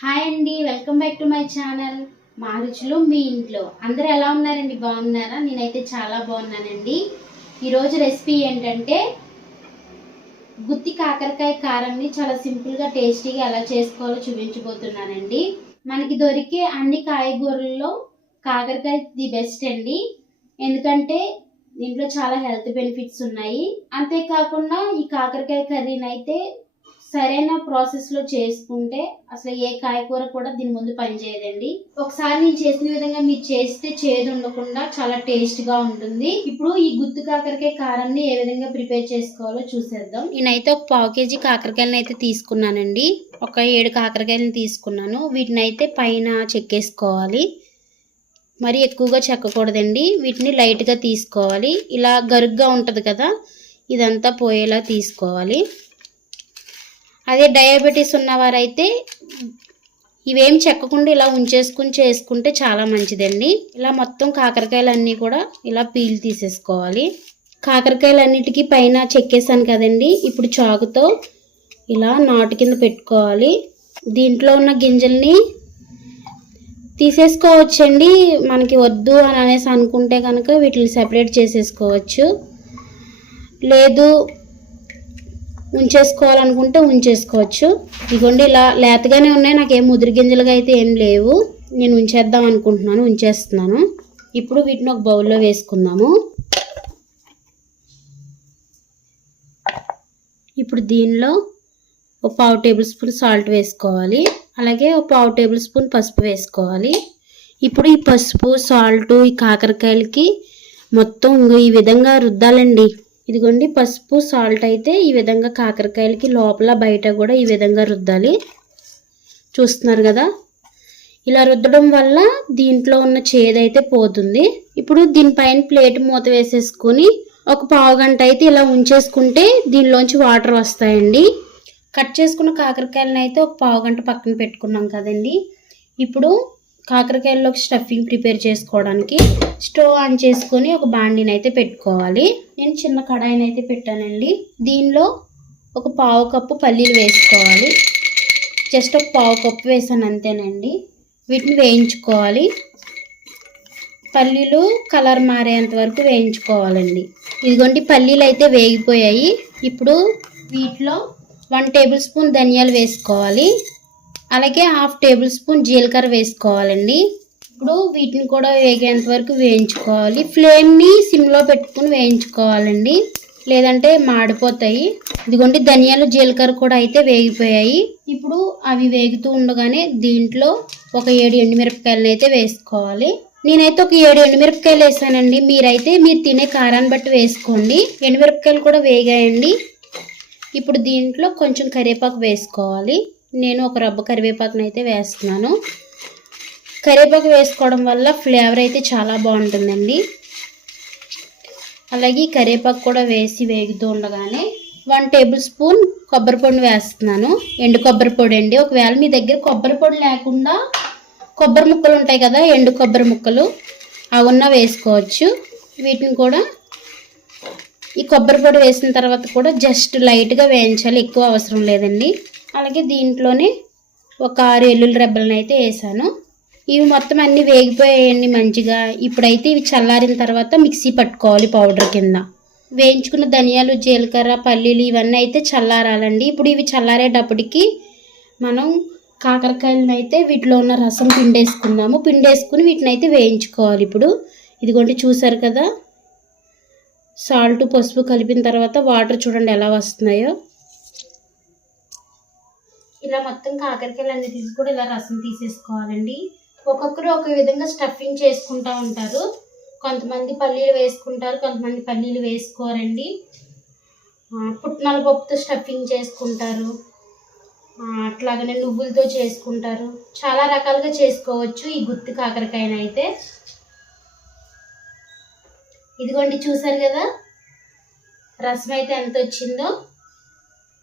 Hi అండి welcome back to my channel. మా రుచులు మీ ఇంట్లో. అందరూ ఎలా ఉన్నారండి? బాగున్నారా? నేనైతే చాలా బాగున్నానండి. ఈరోజు రెసిపీ ఏంటంటే గుత్తి కాకరకాయ కారంని చాలా సింపుల్గా టేస్టీగా ఎలా చేసుకోవాలో చూపించబోతున్నానండి. మనకి దొరికే అన్ని కాయగూరల్లో కాకరకాయ ది బెస్ట్ అండి. ఎందుకంటే దీంట్లో చాలా హెల్త్ బెనిఫిట్స్ ఉన్నాయి. అంతేకాకుండా ఈ కాకరకాయ కర్రీని అయితే సరైన ప్రాసెస్లో చేసుకుంటే అసలు ఏ కాయకూర కూడా దీని ముందు పనిచేయదండి. ఒకసారి నేను చేసిన విధంగా మీరు చేస్తే చేదు ఉండకుండా చాలా టేస్ట్గా ఉంటుంది. ఇప్పుడు ఈ గుత్తి కాకరకాయ కారాన్ని ఏ విధంగా ప్రిపేర్ చేసుకోవాలో చూసేద్దాం. నేనైతే ఒక పావు కేజీ కాకరకాయలను అయితే తీసుకున్నానండి. ఒక ఏడు కాకరకాయలను తీసుకున్నాను. వీటిని అయితే పైన చెక్కేసుకోవాలి. మరి ఎక్కువగా చెక్కకూడదండి. వీటిని లైట్గా తీసుకోవాలి. ఇలా గరుగ్గా ఉంటుంది కదా ఇదంతా పోయేలా తీసుకోవాలి. అదే డయాబెటీస్ ఉన్నవారైతే ఇవేం చెక్కకుండా ఇలా ఉంచేసుకుని చేసుకుంటే చాలా మంచిదండి. ఇలా మొత్తం కాకరకాయలన్నీ కూడా ఇలా పీల్ తీసేసుకోవాలి. కాకరకాయలన్నిటికీ పైన చెక్కేసాను కదండి. ఇప్పుడు చాకుతో ఇలా నాటు కింద పెట్టుకోవాలి. దీంట్లో ఉన్న గింజల్ని తీసేసుకోవచ్చండి. మనకి వద్దు అని అనేసి అనుకుంటే కనుక వీటిని సెపరేట్ చేసేసుకోవచ్చు. లేదు ఉంచేసుకోవాలనుకుంటే ఉంచేసుకోవచ్చు. ఇదిగోండి ఇలా లేతగానే ఉన్నాయి. నాకు ఏం ముదిరి గింజలుగా అయితే ఏం లేవు. నేను ఉంచేద్దాం అనుకుంటున్నాను ఉంచేస్తున్నాను. ఇప్పుడు వీటిని ఒక బౌల్లో వేసుకుందాము. ఇప్పుడు దీనిలో ఒక పావు టేబుల్ స్పూన్ సాల్ట్ వేసుకోవాలి. అలాగే ఒక పావు టేబుల్ స్పూన్ పసుపు వేసుకోవాలి. ఇప్పుడు ఈ పసుపు సాల్ట్ ఈ కాకరకాయలకి మొత్తం ఈ విధంగా రుద్దాలండి. ఇదిగోండి పసుపు సాల్ట్ అయితే ఈ విధంగా కాకరకాయలకి లోపల బయట కూడా ఈ విధంగా రుద్దాలి. చూస్తున్నారు కదా? ఇలా రుద్దడం వల్ల దీంట్లో ఉన్న చేదైతే పోతుంది. ఇప్పుడు దీనిపైన ప్లేట్ మూత వేసేసుకొని ఒక పావు గంట అయితే ఇలా ఉంచేసుకుంటే దీనిలోంచి వాటర్ వస్తాయండి. కట్ చేసుకున్న కాకరకాయలను అయితే ఒక పావు గంట పక్కన పెట్టుకున్నాం కదండి. ఇప్పుడు కాకరకాయల్లో స్టఫింగ్ ప్రిపేర్ చేసుకోవడానికి స్టవ్ ఆన్ చేసుకొని ఒక బాండిని అయితే పెట్టుకోవాలి. నేను చిన్న కడాయిని అయితే పెట్టానండి. దీనిలో ఒక పావు కప్పు పల్లీలు వేసుకోవాలి. జస్ట్ ఒక పావు కప్పు వేసాను అంతేనండి. వీటిని వేయించుకోవాలి. పల్లీలు కలర్ మారేంత వరకు వేయించుకోవాలండి. ఇదిగోండి పల్లీలు అయితే వేగిపోయాయి. ఇప్పుడు వీటిలో వన్ టేబుల్ స్పూన్ ధనియాలు వేసుకోవాలి. అలాగే హాఫ్ టేబుల్ స్పూన్ జీలకర్ర వేసుకోవాలండి. ఇప్పుడు వీటిని కూడా వేగేంత వరకు వేయించుకోవాలి. ఫ్లేమ్ని సిమ్లో పెట్టుకుని వేయించుకోవాలండి. లేదంటే మాడిపోతాయి. ఇదిగోండి ధనియాలు జీలకర్ర కూడా అయితే వేగిపోయాయి. ఇప్పుడు అవి వేగుతూ ఉండగానే దీంట్లో ఒక ఏడు ఎండుమిరపకాయలను అయితే వేసుకోవాలి. నేనైతే ఒక ఏడు ఎండుమిరపకాయలు వేసానండి. మీరైతే మీరు తినే కారాన్ని బట్టి వేసుకోండి. ఎండుమిరపకాయలు కూడా వేగాయండి. ఇప్పుడు దీంట్లో కొంచెం కరివేపాకు వేసుకోవాలి. నేను ఒక రబ్బ కరివేపాకును అయితే వేస్తున్నాను. కరివేపాకు వేసుకోవడం వల్ల ఫ్లేవర్ అయితే చాలా బాగుంటుందండి. అలాగే కరివేపాకు కూడా వేసి వేగుతూ ఉండగానే వన్ టేబుల్ స్పూన్ కొబ్బరి పొడిని వేస్తున్నాను. ఎండు కొబ్బరి పొడి అండి. ఒకవేళ మీ దగ్గర కొబ్బరి పొడి లేకుండా కొబ్బరి ముక్కలు ఉంటాయి కదా ఎండు కొబ్బరి ముక్కలు అవి ఉన్న వేసుకోవచ్చు. వీటిని కూడా ఈ కొబ్బరి పొడి వేసిన తర్వాత కూడా జస్ట్ లైట్గా వేయించాలి. ఎక్కువ అవసరం లేదండి. అలాగే దీంట్లోనే ఒక ఆరు ఎల్లుల్లి రెబ్బలను అయితే వేసాను. ఇవి మొత్తం అన్నీ వేగిపోయాయండి మంచిగా. ఇప్పుడైతే ఇవి చల్లారిన తర్వాత మిక్సీ పట్టుకోవాలి పౌడర్ కింద. వేయించుకున్న ధనియాలు జీలకర్ర పల్లీలు ఇవన్నీ అయితే చల్లారాలండి. ఇప్పుడు ఇవి చల్లారేటప్పటికి మనం కాకరకాయలను అయితే వీటిలో ఉన్న రసం పిండేసుకుందాము. పిండేసుకుని వీటిని అయితే వేయించుకోవాలి ఇప్పుడు. ఇదిగోండి చూసారు కదా. సాల్ట్ పసుపు కలిపిన తర్వాత వాటర్ చూడండి ఎలా వస్తున్నాయో. ఇలా మొత్తం కాకరకాయలు అన్ని తీసి కూడా ఇలా రసం తీసేసుకోవాలండి. ఒక్కొక్కరు ఒక విధంగా స్టఫింగ్ చేసుకుంటా ఉంటారు. కొంతమంది పల్లీలు వేసుకుంటారు కొంతమంది పల్లీలు వేసుకోరండి. పుట్నాల పప్పుతో స్టఫింగ్ చేసుకుంటారు. అట్లాగనే నువ్వులతో చేసుకుంటారు. చాలా రకాలుగా చేసుకోవచ్చు ఈ గుత్తి కాకరకాయనైతే ఇదిగోండి చూసారు కదా? రసం అయితే ఎంత వచ్చిందో?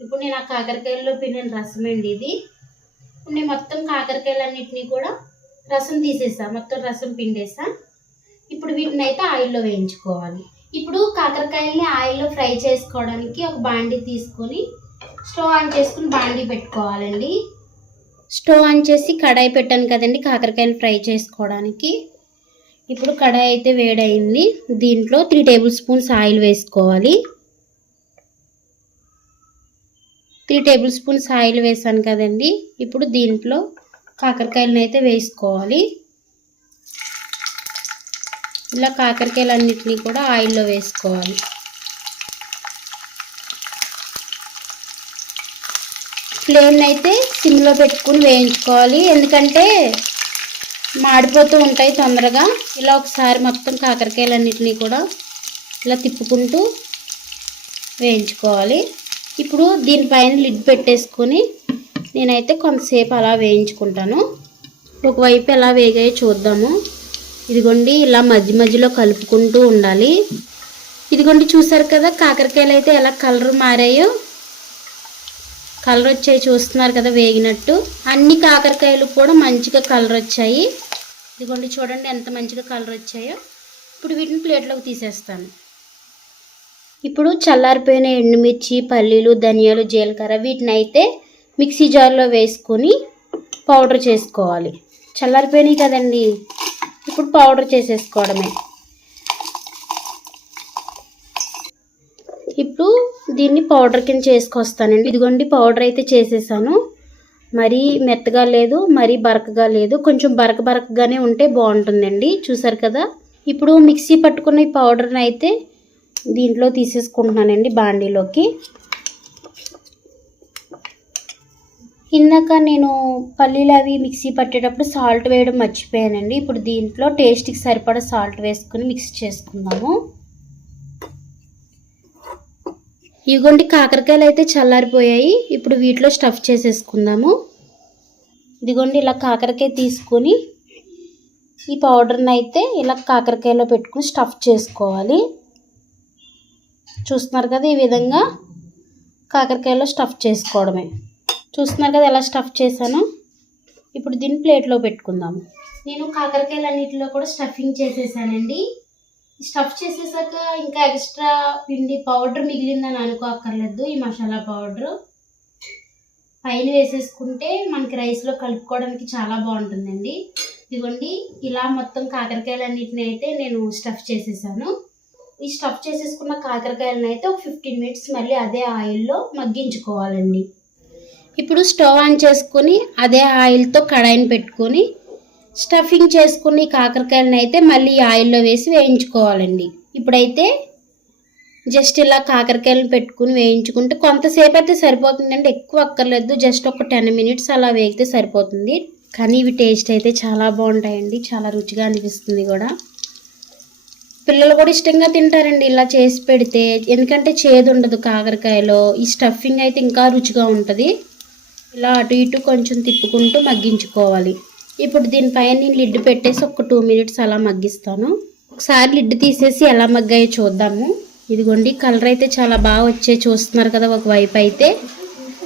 ఇప్పుడు నేను ఆ కాకరకాయల్లో పిండిన రసం అండి ఇది. ఇప్పుడు నేను మొత్తం కాకరకాయలన్నింటినీ కూడా రసం తీసేసా మొత్తం రసం పిండేసా. ఇప్పుడు వీటిని అయితే ఆయిల్లో వేయించుకోవాలి. ఇప్పుడు కాకరకాయల్ని ఆయిల్లో ఫ్రై చేసుకోవడానికి ఒక బాండి తీసుకొని స్టవ్ ఆన్ చేసుకుని బాండి పెట్టుకోవాలండి. స్టవ్ ఆన్ చేసి కడాయి పెట్టాను కదండి కాకరకాయలు ఫ్రై చేసుకోవడానికి. ఇప్పుడు కడాయి అయితే వేడైంది దీంట్లో త్రీ టేబుల్ స్పూన్స్ ఆయిల్ వేసుకోవాలి. త్రీ టేబుల్ స్పూన్స్ ఆయిల్ వేసాను కదండి. ఇప్పుడు దీంట్లో కాకరకాయలను అయితే వేసుకోవాలి. ఇలా కాకరకాయలన్నిటినీ కూడా ఆయిల్లో వేసుకోవాలి. ఫ్లేమ్ అయితే సిమ్లో పెట్టుకుని వేయించుకోవాలి. ఎందుకంటే మాడిపోతూ ఉంటాయి తొందరగా. ఇలా ఒకసారి మొత్తం కాకరకాయలన్నిటినీ కూడా ఇలా తిప్పుకుంటూ వేయించుకోవాలి. ఇప్పుడు దీనిపైన లిడ్ పెట్టేసుకొని నేనైతే కొంతసేపు అలా వేయించుకుంటాను. ఒకవైపు ఎలా వేగాయో చూద్దాము. ఇదిగోండి ఇలా మధ్య మధ్యలో కలుపుకుంటూ ఉండాలి. ఇదిగోండి చూసారు కదా కాకరకాయలు అయితే ఎలా కలర్ మారాయో? కలర్ వచ్చాయి చూస్తున్నారు కదా వేగినట్టు. అన్ని కాకరకాయలు కూడా మంచిగా కలర్ వచ్చాయి ఇదిగోండి చూడండి ఎంత మంచిగా కలర్ వచ్చాయో ఇప్పుడు వీటిని ప్లేట్లోకి తీసేస్తాను. ఇప్పుడు చల్లారిపోయిన ఎండుమిర్చి పల్లీలు ధనియాలు జీలకర్ర వీటిని అయితే మిక్సీ జార్లో వేసుకొని పౌడర్ చేసుకోవాలి. చల్లారిపోయినాయి కదండి. ఇప్పుడు పౌడర్ చేసేసుకోవడమే. ఇప్పుడు దీన్ని పౌడర్ కింద చేసుకొస్తానండి. ఇదిగోండి పౌడర్ అయితే చేసేసాను. మరీ మెత్తగా లేదు మరీ బరకగా లేదు. కొంచెం బరక బరకగానే ఉంటే బాగుంటుందండి. చూసారు కదా? ఇప్పుడు మిక్సీ పట్టుకున్న ఈ పౌడర్ని అయితే దీంట్లో తీసేసుకుంటున్నానండి బాండీలోకి. ఇందాక నేను పల్లీలు అవి మిక్సీ పట్టేటప్పుడు సాల్ట్ వేయడం మర్చిపోయానండి. ఇప్పుడు దీంట్లో టేస్ట్కి సరిపడా సాల్ట్ వేసుకుని మిక్స్ చేసుకుందాము. ఇదిగోండి కాకరకాయలు అయితే చల్లారిపోయాయి. ఇప్పుడు వీటిలో స్టఫ్ చేసేసుకుందాము. ఇదిగోండి ఇలా కాకరకాయ తీసుకొని ఈ పౌడర్ని అయితే ఇలా కాకరకాయలో పెట్టుకుని స్టఫ్ చేసుకోవాలి. చూస్తున్నారు కదా ఈ విధంగా? కాకరకాయలో స్టఫ్ చేసుకోవడమే. చూస్తున్నారు కదా ఎలా స్టఫ్ చేశాను? ఇప్పుడు దీన్ని ప్లేట్లో పెట్టుకుందాము. నేను కాకరకాయలు అన్నిటిలో కూడా స్టఫింగ్ చేసేసానండి. స్టఫ్ చేసేసాక ఇంకా ఎక్స్ట్రా పిండి పౌడర్ మిగిలిందని అనుకోక్కర్లేదు ఈ మసాలా పౌడర్. పైన వేసేసుకుంటే మనకి రైస్లో కలుపుకోవడానికి చాలా బాగుంటుందండి. ఇదిగోండి ఇలా మొత్తం కాకరకాయలన్నిటిని అయితే నేను స్టఫ్ చేసేసాను. ఈ స్టఫ్ చేసేసుకున్న కాకరకాయలను అయితే ఒక ఫిఫ్టీన్ మినిట్స్ మళ్ళీ అదే ఆయిల్లో మగ్గించుకోవాలండి. ఇప్పుడు స్టవ్ ఆన్ చేసుకొని అదే ఆయిల్తో కడాయిని పెట్టుకొని స్టఫింగ్ చేసుకుని కాకరకాయలను అయితే మళ్ళీ ఈ ఆయిల్లో వేసి వేయించుకోవాలండి. ఇప్పుడైతే జస్ట్ ఇలా కాకరకాయలను పెట్టుకుని వేయించుకుంటే కొంతసేపు అయితే సరిపోతుందండి. ఎక్కువ అక్కర్లేదు. జస్ట్ ఒక టెన్ మినిట్స్ అలా వేగితే సరిపోతుంది. కానీ ఇవి టేస్ట్ అయితే చాలా బాగుంటాయండి. చాలా రుచిగా అనిపిస్తుంది కూడా. పిల్లలు కూడా ఇష్టంగా తింటారండి ఇలా చేసి పెడితే. ఎందుకంటే చేదు ఉండదు కాకరకాయలో. ఈ స్టఫింగ్ అయితే ఇంకా రుచిగా ఉంటుంది. ఇలా అటు ఇటు కొంచెం తిప్పుకుంటూ మగ్గించుకోవాలి. ఇప్పుడు దీనిపైన నేను లిడ్ పెట్టేసి ఒక టూ మినిట్స్ అలా మగ్గిస్తాను. ఒకసారి లిడ్ తీసేసి ఎలా మగ్గాయో చూద్దాము. ఇదిగోండి కలర్ అయితే చాలా బాగా వచ్చే చూస్తున్నారు కదా ఒకవైపు అయితే.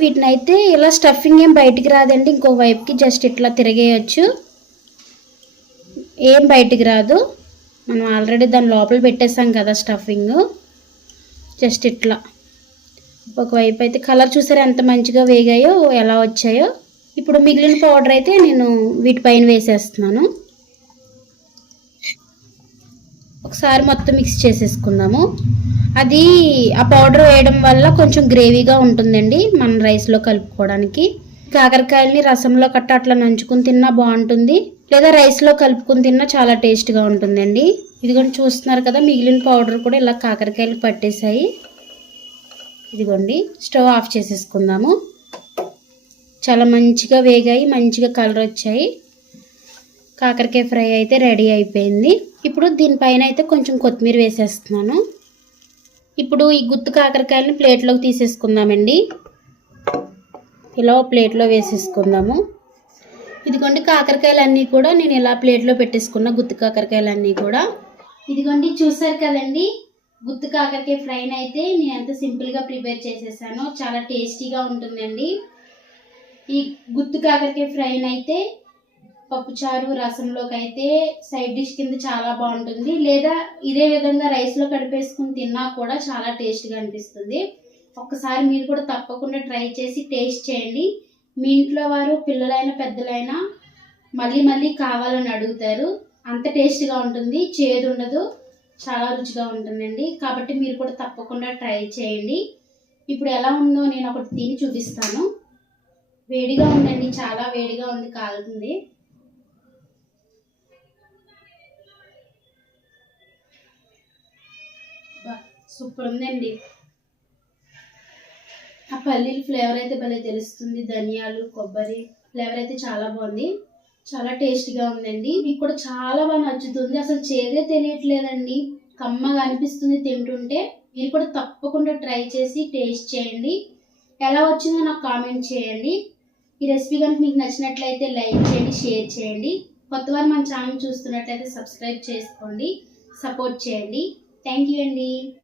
వీటిని అయితే ఇలా స్టఫింగ్ ఏం బయటికి రాదండి ఇంకో వైపుకి జస్ట్ ఇట్లా తిరిగేయచ్చు. ఏం బయటికి రాదు. మనం ఆల్రెడీ దాని లోపల పెట్టేసాం కదా స్టఫింగ్ జస్ట్ ఇట్లా. ఒకవైపు అయితే కలర్ చూసారా ఎంత మంచిగా వేగాయో ఎలా వచ్చాయో. ఇప్పుడు మిగిలిన పౌడర్ అయితే నేను వీటిపైన వేసేస్తున్నాను. ఒకసారి మొత్తం మిక్స్ చేసేసుకుందాము. అది ఆ పౌడర్ వేయడం వల్ల కొంచెం గ్రేవీగా ఉంటుందండి మన రైస్లో కలుపుకోవడానికి. కాకరకాయల్ని రసంలో కట్ట అట్లా నంచుకుని తిన్నా బాగుంటుంది. లేదా రైస్లో కలుపుకుని తిన్నా చాలా టేస్ట్గా ఉంటుందండి. ఇదిగోండి చూస్తున్నారు కదా మిగిలిన పౌడర్ కూడా ఇలా కాకరకాయలు పట్టేశాయి. ఇదిగోండి స్టవ్ ఆఫ్ చేసేసుకుందాము. చాలా మంచిగా వేగాయి మంచిగా కలర్ వచ్చాయి. కాకరకాయ ఫ్రై అయితే రెడీ అయిపోయింది. ఇప్పుడు దీనిపైన అయితే కొంచెం కొత్తిమీర వేసేస్తున్నాను. ఇప్పుడు ఈ గుత్తు కాకరకాయలని ప్లేట్లోకి తీసేసుకుందామండి. ఇలా ప్లేట్లో వేసేసుకుందాము. ఇదిగోండి కాకరకాయలన్నీ కూడా నేను ఇలా ప్లేట్లో పెట్టేసుకున్న గుత్తు కాకరకాయలన్నీ కూడా. ఇదిగోండి చూసారు కదండి? గుత్తు కాకరకాయ ఫ్రైని అయితే నేను ఎంత సింపుల్గా ప్రిపేర్ చేసేసానో చాలా టేస్టీగా ఉంటుందండి. ఈ గుత్తు కాకరకాయ ఫ్రైని అయితే పప్పుచారు రసంలోకి అయితే సైడ్ డిష్ కింద చాలా బాగుంటుంది. లేదా ఇదే విధంగా రైస్లో కడిపేసుకుని తిన్నా కూడా చాలా టేస్ట్గా అనిపిస్తుంది. ఒక్కసారి మీరు కూడా తప్పకుండా ట్రై చేసి టేస్ట్ చేయండి. మీ ఇంట్లో వారు పిల్లలైనా పెద్దలైనా మళ్ళీ మళ్ళీ కావాలని అడుగుతారు. అంత టేస్ట్గా ఉంటుంది. చేదు ఉండదు. చాలా రుచిగా ఉంటుందండి. కాబట్టి మీరు కూడా తప్పకుండా ట్రై చేయండి. ఇప్పుడు ఎలా ఉందో నేను ఒకటి తిని చూపిస్తాను. వేడిగా ఉందండి. చాలా వేడిగా ఉంది కాలుతుంది. సూపర్ ఉందండి. ఆ పల్లీలు ఫ్లేవర్ అయితే భలే తెలుస్తుంది. ధనియాలు కొబ్బరి ఫ్లేవర్ అయితే చాలా బాగుంది. చాలా టేస్టీగా ఉందండి. మీకు కూడా చాలా బాగా నచ్చుతుంది. అసలు చేదే తెలియట్లేదండి. కమ్మగా అనిపిస్తుంది తింటుంటే. మీరు కూడా తప్పకుండా ట్రై చేసి టేస్ట్ చేయండి. ఎలా వచ్చిందో నాకు కామెంట్ చేయండి. ఈ రెసిపీ కనుక మీకు నచ్చినట్లయితే లైక్ చేయండి షేర్ చేయండి. కొత్త వారు మన ఛానల్ చూస్తున్నట్లయితే సబ్స్క్రైబ్ చేసుకోండి సపోర్ట్ చేయండి. థ్యాంక్ యూ అండి.